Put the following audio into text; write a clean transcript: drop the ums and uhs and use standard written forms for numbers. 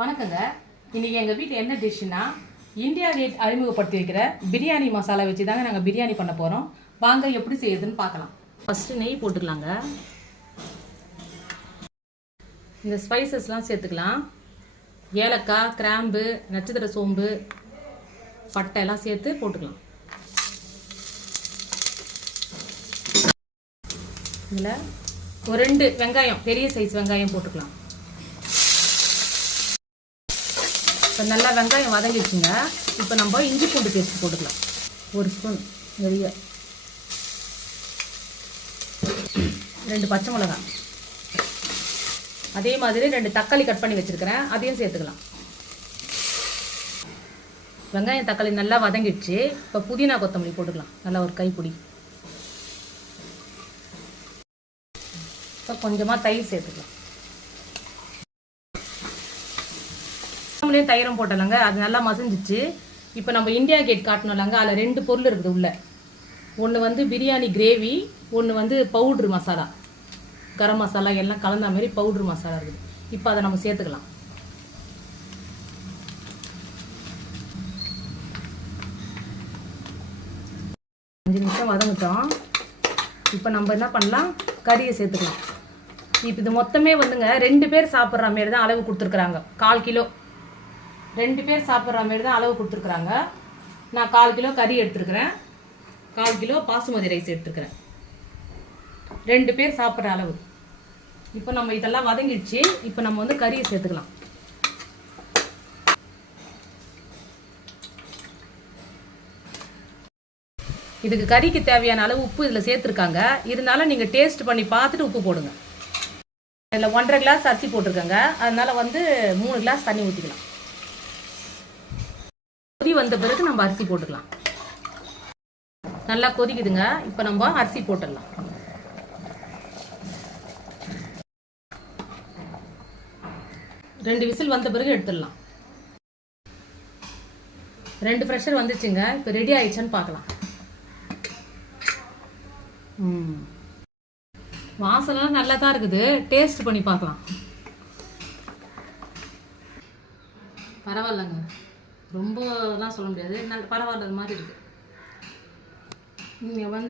வணக்கங்க. இன்றைக்கி எங்கள் வீட்டில் என்ன டிஷ்ஷுனா இந்தியா கேட் அறிமுகப்படுத்தி வைக்கிற பிரியாணி மசாலா வச்சு தாங்க நாங்கள் பிரியாணி பண்ண போகிறோம். வாங்க எப்படி செய்யுதுன்னு பார்க்கலாம். ஃபஸ்ட்டு நெய் போட்டுக்கலாங்க. இந்த ஸ்பைசஸ்லாம் சேர்த்துக்கலாம். ஏலக்காய், கிராம்பு, நட்சத்திர சோம்பு, பட்டை எல்லாம் சேர்த்து போட்டுக்கலாம். இதில் ஒரு 2 வெங்காயம், பெரிய சைஸ் வெங்காயம் போட்டுக்கலாம். இப்போ நல்லா வெங்காயம் வதங்கிடுச்சுங்க. இப்போ நம்ம இஞ்சி பூண்டு பேஸ்ட் போட்டுக்கலாம். 1 ஸ்பூன் நிறைய, 2 பச்சை மிளகாய், அதே மாதிரி 2 தக்காளி கட் பண்ணி வச்சுருக்கிறேன், அதையும் சேர்த்துக்கலாம். வெங்காயம் தக்காளி நல்லா வதங்கிடுச்சு. இப்போ புதினா கொத்தமல்லி போட்டுக்கலாம், நல்லா ஒரு கைப்பிடி. இப்போ கொஞ்சமாக தயிர் சேர்த்துக்கலாம். தயிரும் போட்டலாங்க, அது நல்லா மசிஞ்சிச்சு. இப்போ நம்ம இந்தியா கேட் காட்டணும்லாங்க, அதில் 2 பொருள் இருக்குது உள்ள. ஒன்று வந்து பிரியாணி கிரேவி, ஒன்று வந்து பவுட்ரு மசாலா, கரம் மசாலா எல்லாம் கலந்த மாதிரி பவுட்ரு மசாலா இருக்குது. இப்போ அதை நம்ம சேர்த்துக்கலாம். அஞ்சு நிமிஷம் வதங்கிட்டோம். இப்போ நம்ம என்ன பண்ணலாம், கறியை சேர்த்துக்கலாம். இப்போ இது மொத்தமே வந்துங்க 2 பேர் சாப்பிட்ற மாரி தான் அளவு கொடுத்துருக்குறாங்க. 1/4 கிலோ, 2 பேர் சாப்பிட்ற மாரி தான் அளவு கொடுத்துருக்குறாங்க. நான் 1/4 கிலோ கறி எடுத்துருக்குறேன், 1/4 கிலோ பாசுமதி ரைஸ் எடுத்துருக்குறேன். 2 பேர் சாப்பிட்ற அளவு. இப்போ நம்ம இதெல்லாம் வதங்கிடுச்சு. இப்போ நம்ம வந்து கறியை சேர்த்துக்கலாம். இதுக்கு கறிக்கு தேவையான அளவு உப்பு இதில் சேர்த்துருக்காங்க. இருந்தாலும் நீங்கள் டேஸ்ட் பண்ணி பார்த்துட்டு உப்பு போடுங்க. இதில் 1.5 கிளாஸ் அரிசி போட்டிருக்கேங்க, அதனால் வந்து 3 கிளாஸ் தண்ணி ஊற்றிக்கலாம். கொதி வந்த பிறகு நம்ம அரிசி போட்டுக்கலாம். நல்லா கொதிக்குதுங்க. இப்போ நம்ம அரிசி போட்டுடலாம். ரெண்டு விசில் வந்த பிறகு எடுத்துடலாம். 2 ப்ரெஷர் வந்துச்சுங்க. இப்போ ரெடி ஆயிடுச்சுன்னு பார்க்கலாம். வாசனை நல்லா தான் இருக்குது, டேஸ்ட் பண்ணி பார்க்கலாம். பரவாயில்லைங்க, ரொம்பலாம் சொல்ல முடியாது, நல்ல பரவாயில்ல மாதிரி இருக்குது. நீங்கள் வந்து